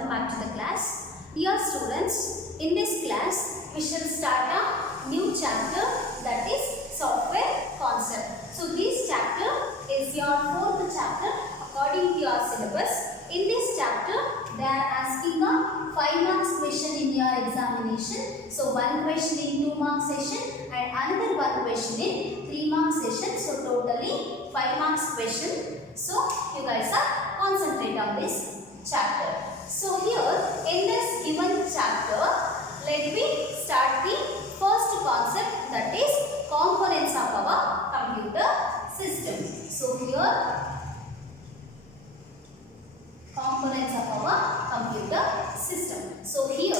welcome back to the class. Dear students, in this class we shall start a new chapter, that is software concept. So this chapter is your fourth chapter according to your syllabus. In this chapter they are asking a 5 marks question in your examination. So one question in 2 mark session and another one question in 3 mark session. So totally 5 marks question. So you guys are concentrate on this chapter. So here in this given chapter, let me start the first concept, that is components of our computer system. So here components of our computer system. So here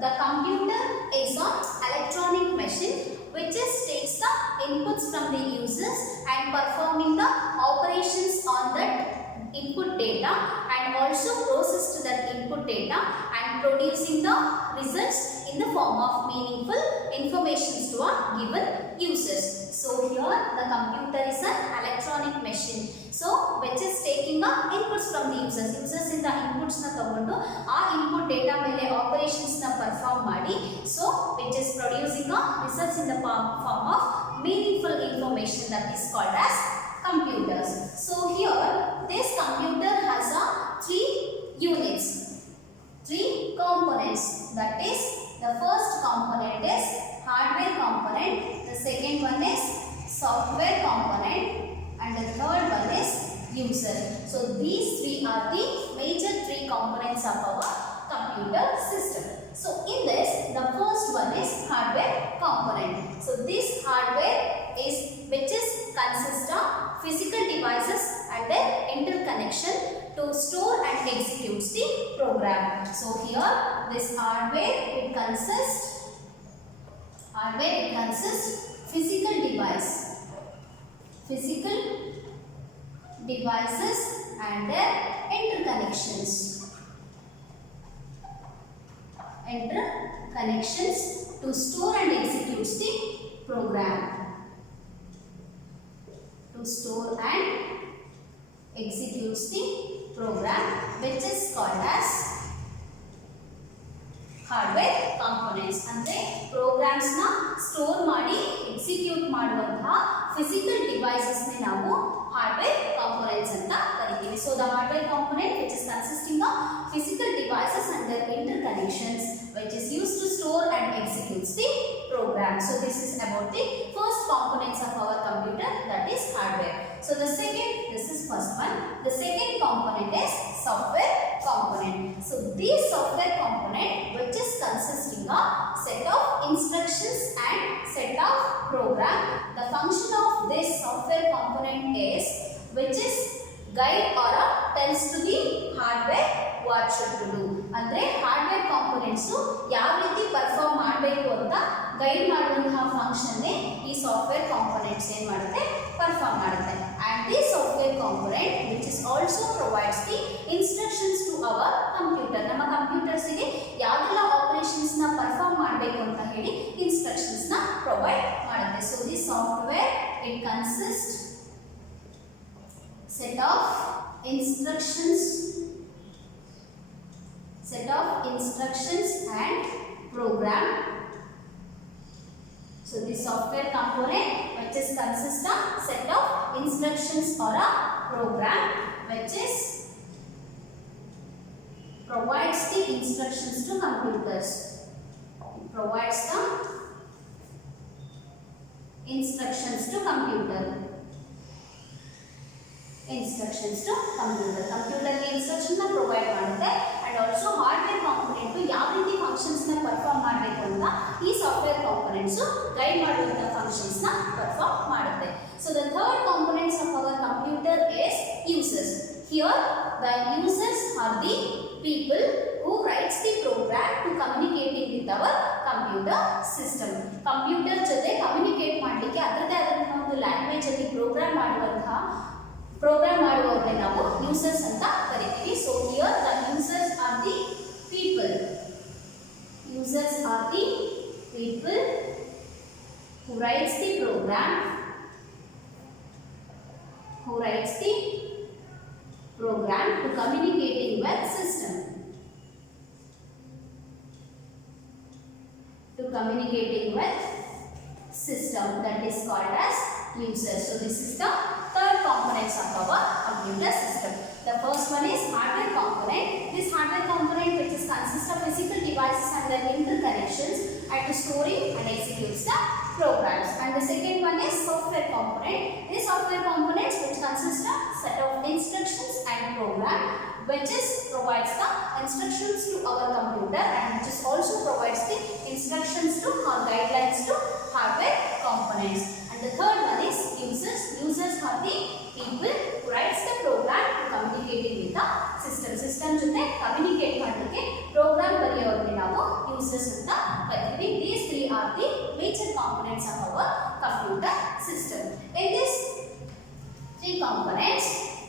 the computer is an electronic machine which takes the inputs from the users and performing the operations on that input data and also processed that input data and producing the results in the form of meaningful information to a given users. So here the computer is an electronic machine. So which is taking the inputs from the users. Users in the inputs na tagondu ಆ input data ಮೇಲೆ operations na perform ಮಾಡಿ, so which is producing the results in the form of meaningful information, that is called as computers. So here this computer has a 3 units, 3 components, that is the first component is hardware component, the second one is software component and the third one is user. So these 3 are the major 3 components of our computer system. So in this the first one is hardware component. So this hardware is which is consists of physical devices and their interconnection to store and execute the program. So here this hardware it consists physical devices and their interconnections to store and execute the program. Which is called as hardware components. ಅಂದ್ರೆ programs ನ store ಮಾಡಿ execute ಮಾಡುವಂತಹ physical devices ನೇ ನಾವು hardware components ಅಂತ ಕರಿತೀವಿ. So the hardware component which is consisting of physical devices and their interconnections which is used to store and execute the program. So this is about the first components of our computer, that is hardware. So the second, this is first one. The second component is software component. So this software component which is consisting of set of instructions and set of program. The function of this software component is which is guide or tells to the hardware what should to do. ಅಂದ್ರೆ hardware components ಯಾವ ರೀತಿ perform ಮಾಡಬೇಕು ಅಂತ guide ಮಾಡುವಂತಹ function ನೇ ಈ software components ಏನು ಮಾಡುತ್ತೆ, ಪರ್ಫಾರ್ಮ್ ಮಾಡುತ್ತೆ. And this software component which is also provides the instructions to our computer. ನಮ್ಮ ಕಂಪ್ಯೂಟರ್ಸ್ ಗೆ ಯಾವೆಲ್ಲ ಆಪರೇಷನ್ಸ್ ನ ಪರ್ಫಾರ್ಮ್ ಮಾಡಬೇಕು ಅಂತ ಹೇಳಿ ಇನ್ಸ್ಟ್ರಕ್ಷನ್ಸ್ ನ ಪ್ರೊವೈಡ್ ಮಾಡುತ್ತೆ. So this software it consists set of instructions and program. So this software component which is consist of set of instructions or a program which is provides the instructions to computers. Provides the instructions to computer. Computer ಗೆ instruction ನ provide ಮಾಡುತ್ತೆ and also hardware component ಯಾವ ರೀತಿ functions ನ perform ಮಾಡಬೇಕು ಅಂತ ಈ software components guide ಮಾಡುವಂತ ಫಂಕ್ಷನ್ಸ್ ನ ಪರ್ಫಾರ್ಮ್ ಮಾಡುತ್ತೆ. So the third components of our computer is users. Here the users are the people who writes the program to communicating with our computer system. Computer ಜೊತೆ communicate ಮಾಡಲಿಕ್ಕೆ ಅದರದೇ ಆದಂತಹ ಒಂದು language ಅಲ್ಲಿ program ಮಾಡುವವರನ್ನ ನಾವು users ಅಂತ ಕರಿತೀವಿ. So here the users are the people who writes the program to communicating with system. communicating with system, that is called as users. So this is the third components of our computer system. The first one is hardware component. This hardware component which is consists of physical devices and their interconnections and storing and executes the programs. And the second one is software component. This software components which consist of set of instructions and program which is provides the instructions to our computer and which is also provides the instructions to or guidelines to hardware components. And the third one is users. Users are the people who writes the program to communicating with the system. System ಜೊತೆ communicate ಮಾಡಲಿಕ್ಕೆ program ಬರೆಯೋರಿಗೆ ನಾವು users ಅಂತ ಕರೀತೀವಿ. These three are the major components of our computer system. In this three components,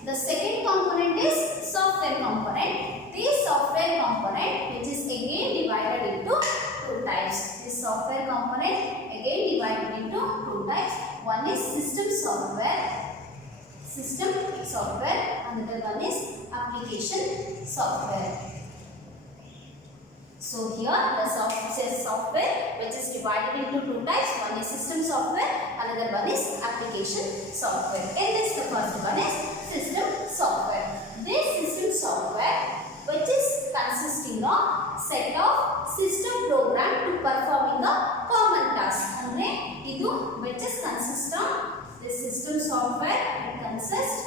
the second component is software component. This software component which is again divided into two types. This software component again divided into two types. One is system software, another one is application software. So here the software which is divided into two types. One is system software, another one is application software. In this, the first one is system software. This system software which is consisting of set of system program to performing a common task. Andre idu which is consist of this system software, it consists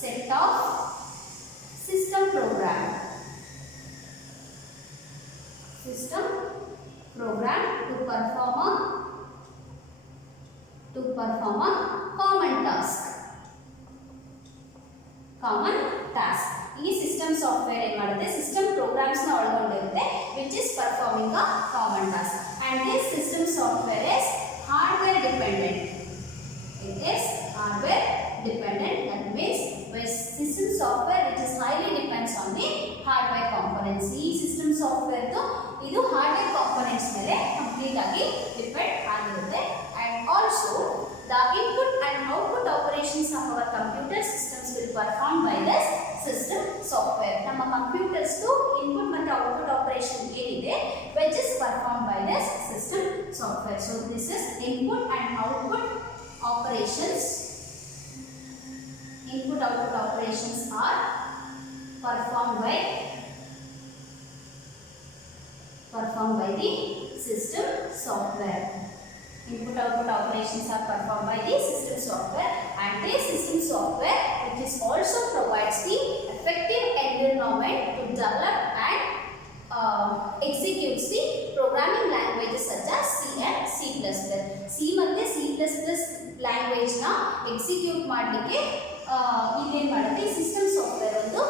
set of system program to perform a common task. ಈ system software ಏನು ಮಾಡುತ್ತೆ, system programmes ನ ಒಳಗೊಂಡಿರುತ್ತೆ which is performing a common task. And this system software is hardware dependent. It is hardware dependent. That means system software which is highly depends on the hardware components. ಈ system software ಇದು hardware components ಮೇಲೆ complete ಆಗಿ depend ಆಗಿರುತ್ತೆ. And also the input and output operations of our computer systems will performed by this system software. ನಮ್ಮ computers to input ಮತ್ತು output operation ಏನಿದೆ which is performed by this system software. So this is input and output operations. Input output operations are performed by the system software. Input output operations are performed by the system software, and this system software which is also provides the effective environment to develop and executes the programming languages such as C and C++. C ಮತ್ತೆ C++ language ನ execute ಮಾಡಲಿಕ್ಕೆ ಇದೇನು ಮಾಡುತ್ತೆ, system software ಒಂದು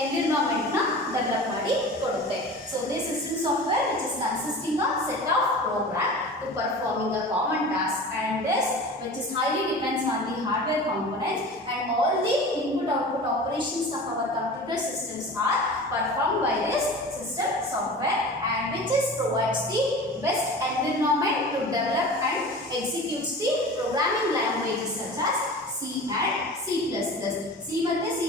environment ನ develop ಮಾಡಿ ಕೊಡುತ್ತೆ. So this system software which is consisting of set of program to performing a common task, and this which is highly depends on the hardware components, and all the input output operations of our computer systems are performed by this system software, and which is provides the best environment to develop and executes the programming languages such as C and C++. C ಮತ್ತೆ C++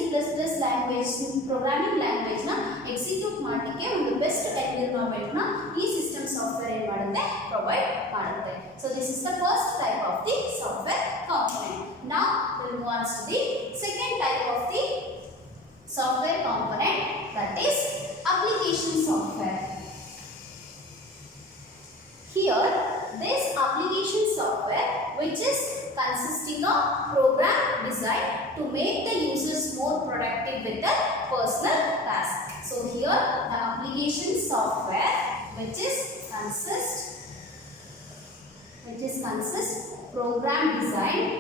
language programming language ನ execute ಮಾಡಲಿಕ್ಕೆ ಒಂದು best environment ನ ಈ system software ಏನು ಮಾಡುತ್ತೆ, provide ಮಾಡುತ್ತೆ. So this is the first type of the software component. Now we'll move on to the second type of the software component, that is application software. Here this application software which is consisting of program designed to make the users more productive with their personal task. So here the application software which is consist program designed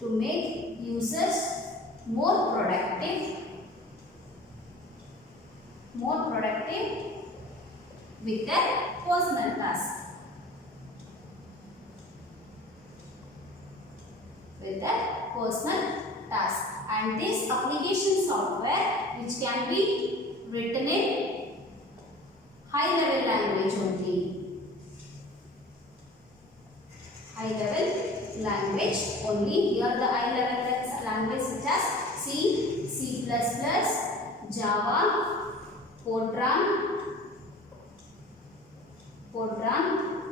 to make users more productive with their personal task. And this application software which can be written in high level language only. Here the high level language such as C C, C++, Java, Fortran,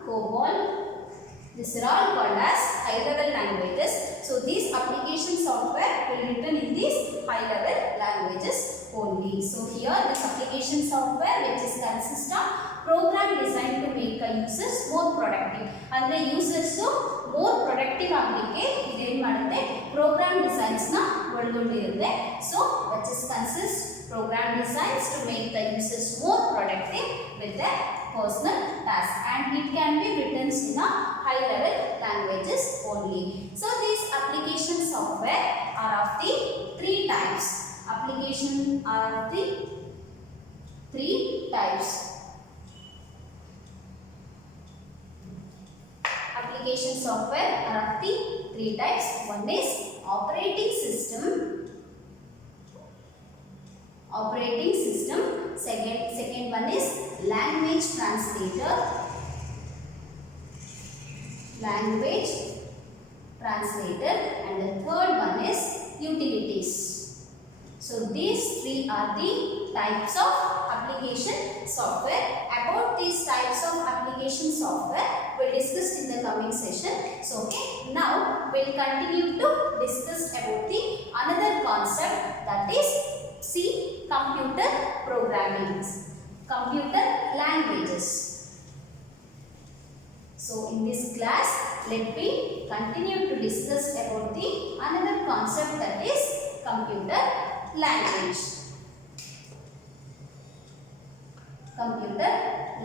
COBOL. These are all called as high-level languages. So these application software will be written in these high-level languages only. So here this application software which is consist of program designed to make the users more productive. And the users more productive agಲಿಕ್ಕೆ ಇದೇನು ಮಾಡುತ್ತೆ program designs ನ ಒಳಗೊಂಡಿರುತ್ತೆ. So which is consist program designs to make the users more productive with their personal tasks, and it can be written in a high level languages only. So these application software are of the three types. Application are of the three types. Application software are of the three types. One is operating system. Second one is language translator. And the third one is utilities. So these three are the types of application software. About these types of application software we'll discuss in the coming session. So okay, now we'll continue to discuss about the another concept, that is computer programming, computer languages. So in this class, let me continue to discuss about the another concept, that is computer language. Computer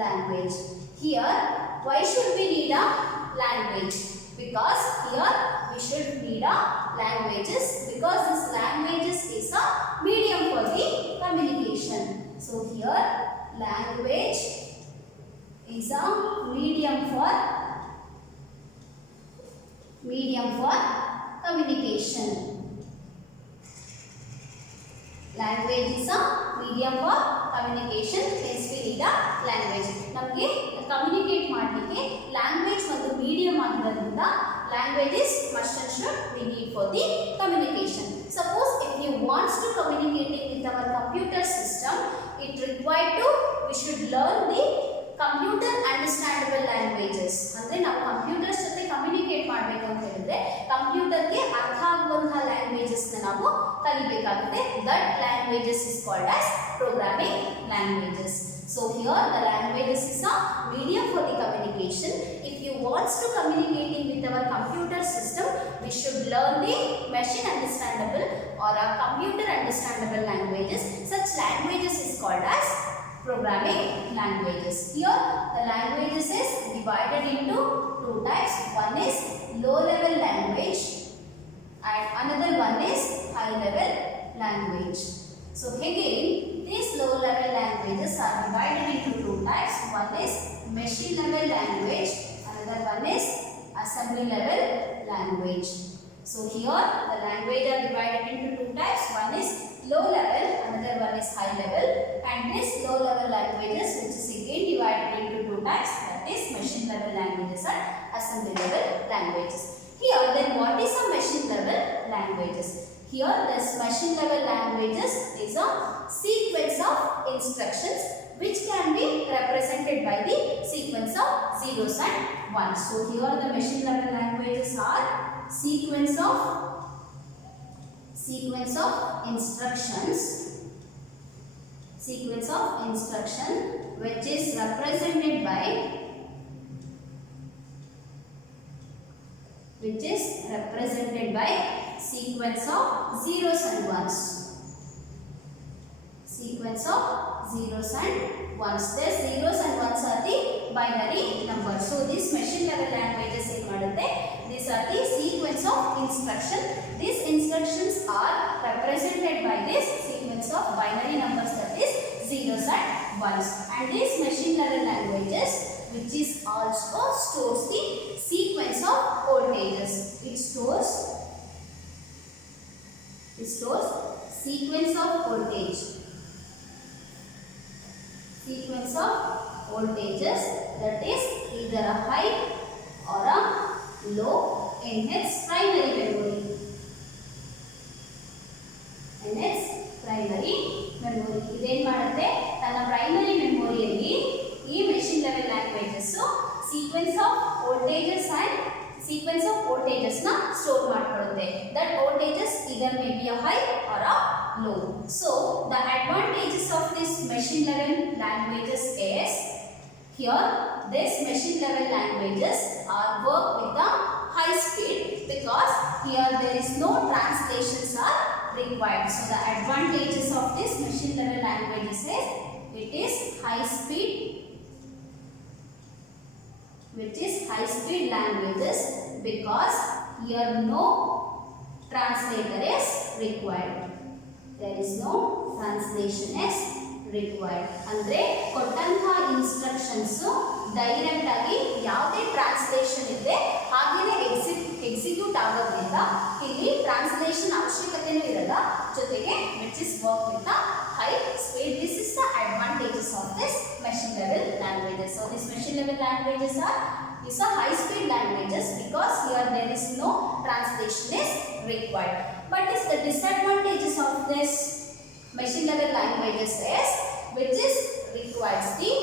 language. Here, why should we need a language? Because here we should need a languages, because this languages is a medium for the communication. So here language is a medium for communication. Language is a medium for communication. Hence we need a language. ನಮಗೆ communicate ಮಾಡಲಿಕ್ಕೆ language ಒಂದು medium ಆಗಿರೋದ್ರಿಂದ language is must and should we need for the communication. Suppose if you want to communicate with our computer system, it required to we should learn the computer understandable languages. ಅಂದ್ರೆ ನಾವು computers ಜೊತೆ communicate ಮಾಡಬೇಕು ಅಂತ ಹೇಳಿದ್ರೆ ಕಂಪ್ಯೂಟರ್ಗೆ ಅರ್ಥ ಆಗುವಂತಹ languages ನ ನಾವು ಕಲಿಬೇಕಾಗುತ್ತೆ. That languages is called as programming languages. So here the languages is a medium for the communication. If you want to communicating with our computer system, we should learn the machine understandable or a computer understandable languages. Such languages is called as programming languages. Here the languages is divided into two types. One is low level language and another one is high level language. So again, these low level languages are divided into two types. One is machine level language, another one is assembly level language. So here the language are divided into two types. One is low level, another one is high level, and this low level languages which is again divided into two types, that is machine level languages and assembly level languages. Here then what is a machine level languages? Here this machine level languages is a sequence of instructions which can be represented by the sequence of zeros and ones. So here the machine level languages are sequence of instructions which is represented by sequence of zeros and ones. Sequence of zeros and ones. The zeros and ones are the binary numbers. So this machine level languages in madutte, these are the sequence of instruction. These instructions are represented by this sequence of binary numbers, that is zeros and ones. And this machine level languages which is also stores the sequence of voltages. It stores sequence of voltages, that is either a high or a low in its primary memory. in its primary memory. ಇದೇನ್ ಮಾಡುತ್ತೆ ತನ್ನ primary ಮೆಮೊರಿಯಲ್ಲಿ ಈ machine level languages sequence of voltages and sequence of voltages na store ಮಾಡ್ಕೊಳ್ಳುತ್ತೆ. That voltages either may be a high or a low. So the advantages of this machine level languages is here this machine level languages are work with a high speed because here there is no translations are required. So the advantages of this machine level languages is it is high speed, which is high speed languages because here no translator is required. There is no translation is required. ಅಂದ್ರೆ ಕೊಟ್ಟಂತ instructions direct ಆಗಿ ಯಾವುದೇ translation ಇದೆ ಹಾಗೇನೆ execute ಆಗೋದ್ರಿಂದ ಇಲ್ಲಿ translation ಅವಶ್ಯಕತೆನೂ ಇರಲ್ಲ, ಜೊತೆಗೆ which is work with a high speed. This is the advantages of this machine level languages. So this machine level languages are high speed languages because here there is no translation is required. But is the disadvantages of this machine level languages is which is requires the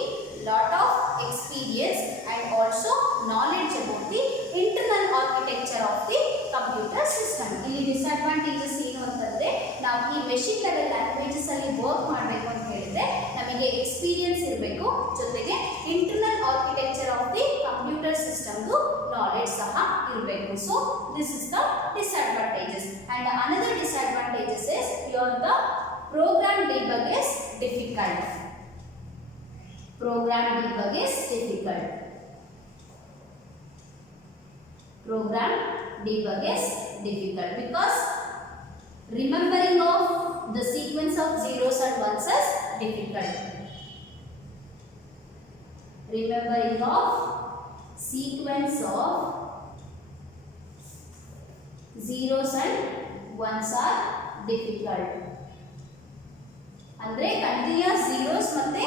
lot of experience and also knowledge about the internal architecture of the computer system. ಇಲ್ಲಿ disadvantages ಏನು ಅಂತಂದ್ರೆ ನಾವು ಈ machine level languages ಅಲ್ಲಿ work ಮಾಡಬೇಕು ಅಂತ ಹೇಳಿದ್ರೆ ನಮಗೆ ಎಕ್ಸ್ಪೀರಿಯನ್ಸ್ ಇರಬೇಕು, ಜೊತೆಗೆ internal architecture of the computer system knowledge ಸಹ ಇರಬೇಕು. So this is the disadvantages. And another disadvantages is here the program debug is difficult. Program debug is difficult. Program debug is difficult because remembering of the sequence of zeros and ones is difficult. Remembering of sequence of zeros and ones are difficult. ಅಂದ್ರೆ continuous zeros ಮತ್ತೆ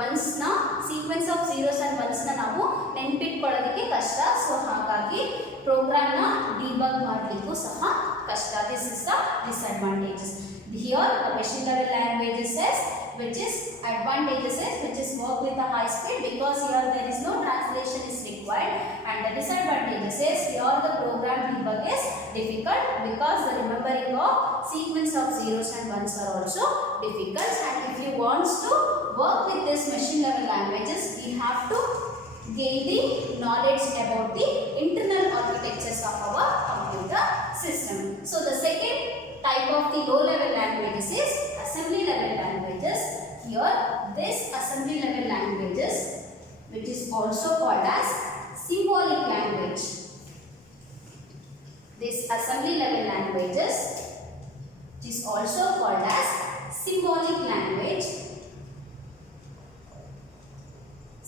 ones ನ sequence of zeros and ones ನ ನಾವು ನೆನಪಿಟ್ಕೊಳ್ಳೋದಕ್ಕೆ ಕಷ್ಟ. So ಹಾಗಾಗಿ program ನ debug ಮಾಡಲಿಕ್ಕೂ ಸಹ ಕಷ್ಟ. This is the disadvantages. Here the machine level languages is which is advantages is which is work with a high speed because here there is no translation is required, and the disadvantages is here the program debug is difficult because the remembering of sequence of zeros and ones are also difficult. And if you want to work with this machine level languages, we have to gain the knowledge about the internal architectures of our computer system. So the second type of the low level languages is assembly level languages. Here this assembly level languages which is also called as symbolic language. This assembly level languages which is also called as symbolic language.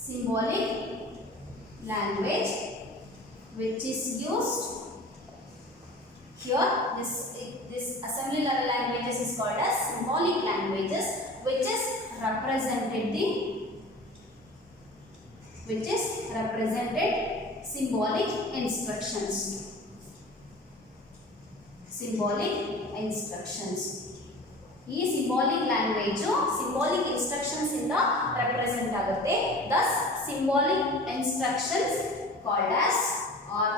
Symbolic language which is used here this assembly level languages is called as symbolic languages which is represented symbolic instructions. Symbolic instructions. ಈ symbolic language symbolic instructions ಇಂದ represent ಆಗುತ್ತೆ. Thus symbolic instructions called as or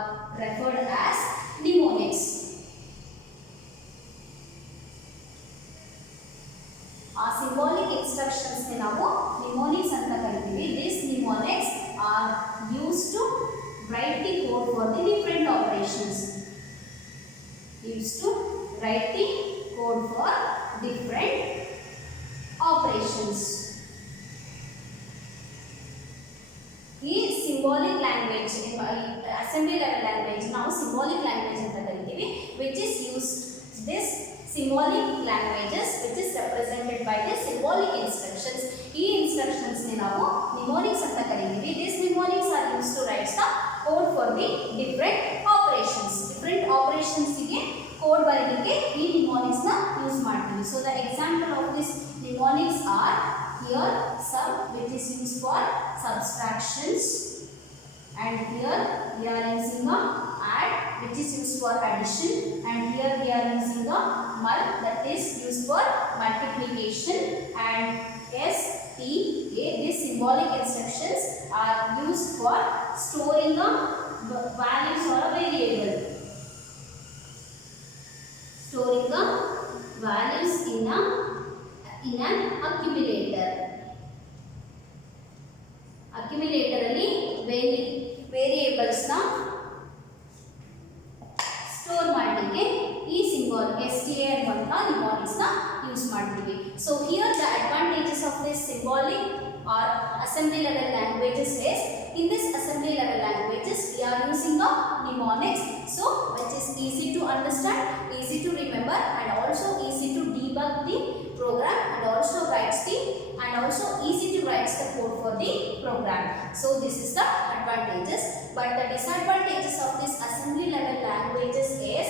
referred as mnemonics. ಆ symbolic instructions ಗೆ ನಾವು mnemonics ಅಂತ ಕರಿತೀವಿ. These mnemonics are used to write the code for the different operations. Used to write the code for different operations. ಈ symbolic language assembly level language ನಾವು symbolic language ಅಂತ ಕರಿತೀವಿ, which is used this symbolic languages which is represented by the symbolic instructions. ಈ instructions ನೇ ನಾವು mnemonics ಅಂತ ಕರಿತೀವಿ. These mnemonics are used to write the code for the different operations. Different operations ಗೆ code ಬರೆಯಲಿಕ್ಕೆ ಈ mnemonics ನ use ಮಾಡ್ತೀವಿ. So the example of this mnemonics are here sum which is used for subtractions, and here we are using a add which is used for addition, and here we are using a mul, that is used for multiplication, and S, T, A, these symbolic instructions are used for storing the values or a variable. Storing the values in an accumulator. Accumulator ಅಲ್ಲಿ variables ನ store ಮಾಡಲಿಕ್ಕೆ ಈ symbol STA ಅನ್ನುವಂತ mnemonics ನ use ಮಾಡ್ತೀವಿ. So here the advantages of this symbolic or assembly level languages is, in this assembly level languages we are using a mnemonics, so which is easy to understand, easy to remember, and also easy to debug the program, and also easy to write the code for the program. So this is the advantages. But the disadvantages of this assembly level languages is,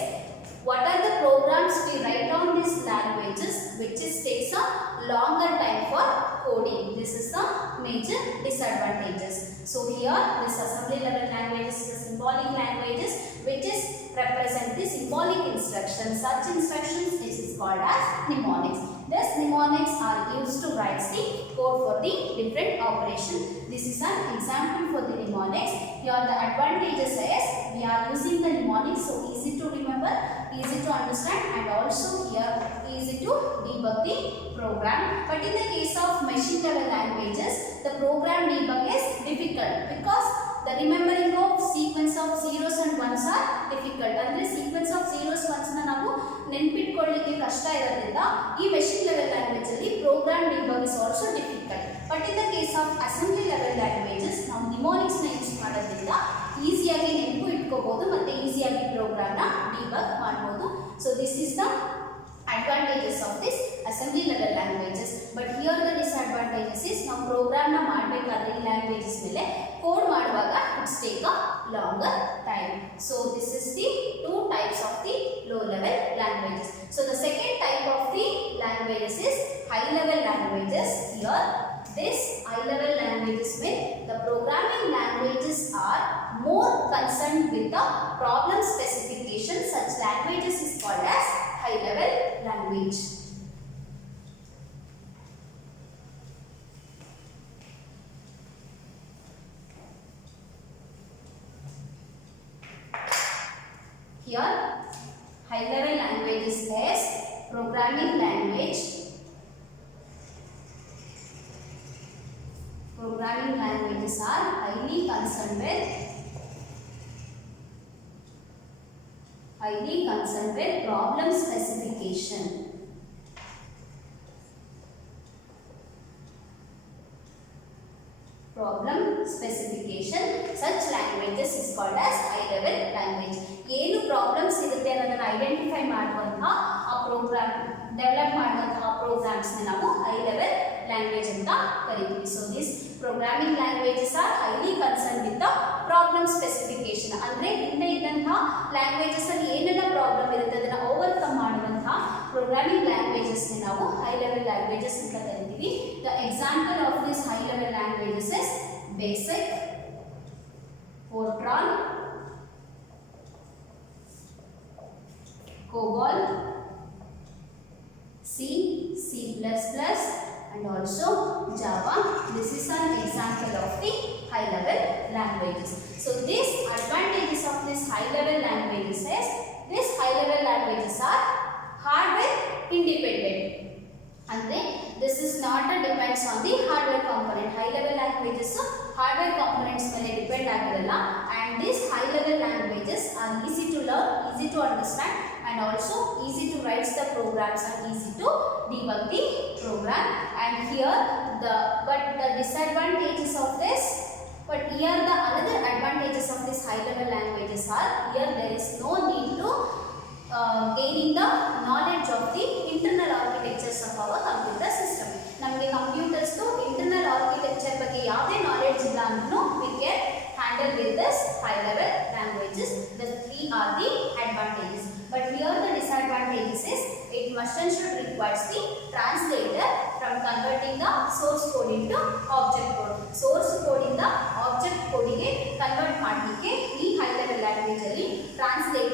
what are the programs we write on these languages which takes a longer time for coding. This is the major disadvantages. So here this assembly level languages is the symbolic languages which is represent the symbolic instructions. Such instructions this is called as mnemonics. These mnemonics are used to write the code for the different operation. This is an example for the mnemonics. Here the advantages is, we are using the mnemonics, so easy to remember, easy to understand, and also here easy to debug the program. But in the case of machine level languages, the program debug is difficult because the remembering of sequence of zeros and ones are difficult. Andre sequence of zeros ones na ನಾವು ನೆನಪಿಟ್ಕೊಳ್ಳಿಕ್ಕೆ ಕಷ್ಟ ಇರೋದ್ರಿಂದ ಈ machine level language ಅಲ್ಲಿ program debug is also difficult. But in the case of assembly level languages, ನಾವು mnemonics ನ use ಮಾಡೋದ್ರಿಂದ ಈಸಿಯಾಗಿ ನೆನಪು ಇಟ್ಕೋಬಹುದು ಮತ್ತೆ ಈಸಿಯಾಗಿ ಪ್ರೋಗ್ರಾಮ್ ನ ಡಿಬಗ್ ಮಾಡಬಹುದು. So this is the advantages of this assembly level languages. But here the disadvantages is, ನಾವು ಪ್ರೋಗ್ರಾಮ್ ನ ಮಾಡಬೇಕಾದ್ರೆ ಈ ಲ್ಯಾಂಗ್ವೇಜಸ್ ಮೇಲೆ ಕೋಡ್ ಮಾಡುವಾಗ it's take a longer time. So this is the two types of the low level languages. So the second type of the languages is high level languages. Here this high level languages mean the programming languages are more concerned with the problem specification. Such languages is called as high level language. Here high level languages is programming language. Programming languages are highly concerned with problem specification. Problem specification. Such languages is called as high level language. ಏನು problems ಇರುತ್ತೆ ಅನ್ನೋದನ್ನ identify ಮಾಡುವಂತಹ ಆ program develop ಮಾಡುವಂತಹ programmes ನಾವು high level language ಅಂತ ಕರೀತೀವಿ. So this programming languages are highly concern with the problem specification. ಅಂದರೆ ಹಿಂದೆ ಇದ್ದಂತಹ ಲ್ಯಾಂಗ್ವೇಜಸ್ ಅಲ್ಲಿ ಏನೆಲ್ಲ ಪ್ರಾಬ್ಲಮ್ ಇರುತ್ತೆ ಅದನ್ನ ಓವರ್ಕಮ್ ಮಾಡುವಂತಹ ಪ್ರೋಗ್ರಾಮಿಂಗ್ ಲ್ಯಾಂಗ್ವೇಜಸ್ ನಾವು ಹೈ ಲೆವೆಲ್ ಲ್ಯಾಂಗ್ವೇಜಸ್ ಅಂತ ಕರೀತೀವಿ. The example of this high level languages is basic, Fortran, COBOL, C, C++, and also Java. This is an example of the high level languages. So these advantages of this high level languages is, these high level languages are hardware independent. Andre this is not a depends on the hardware component. High level languages hardware components ಮೇಲೆ depend ಆಗಿರಲ್ಲ, and these high level languages are easy to learn, easy to understand, and also easy to write the programs and easy to debug the program. And here the disadvantages of this, but here the another advantages of this high level languages are, here there is no need to gaining the knowledge of the internal architectures of our computer system. ನಮಗೆ computers internal architecture ಬಗ್ಗೆ ಯಾವುದೇ knowledge ಇಲ್ಲ ಅಂದ್ರೂ we can handle with this high level languages. The three are the advantages. But here the disadvantages is, it must and should requires the translator from converting the source code into object code. Source code ಇಂದ object code ಗೆ convert ಮಾಡಲಿಕ್ಕೆ ಈ high level language ಅಲ್ಲಿ translator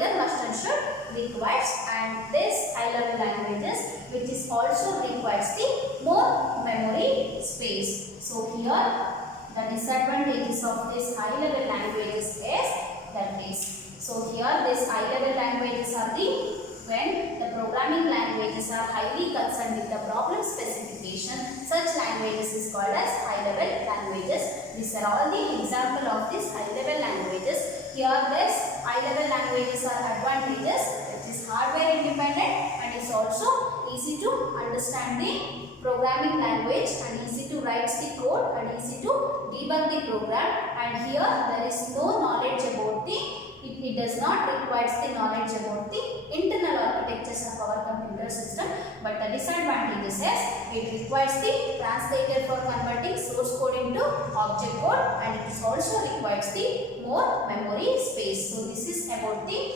requires, and this high level languages which is also requires the more memory space. So here the disadvantages of this high level languages is that is. So here this high level languages are the when the programming languages are highly concerned with the problem specification, such languages is called as high level languages. These are all the example of these high level languages. Here this high level languages are advantages. It is hardware independent and is also easy to understand the programming language and easy to write the code and easy to debug the program, and here there is no knowledge about the it does not require the knowledge about the internal architectures of our computer system, but the disadvantages is it requires the translator for converting source code into object code, and it is also requires the more memory space. So this is about the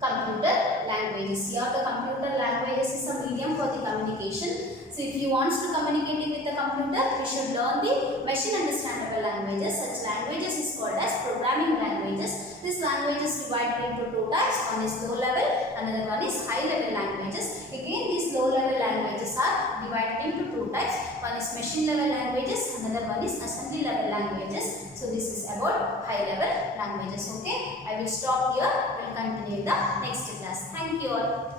computer languages. Here the computer languages is a medium for the communication. So if you want to communicate with the computer, we should learn the machine understandable languages. Such languages is called as programming languages. This language is divided into two types. One is low level, another one is high level languages. Again, these low level languages are divided into two types. One is machine level languages, another one is assembly level languages. So this is about high level languages. Okay, I will stop here. We will continue in the next class. Thank you all.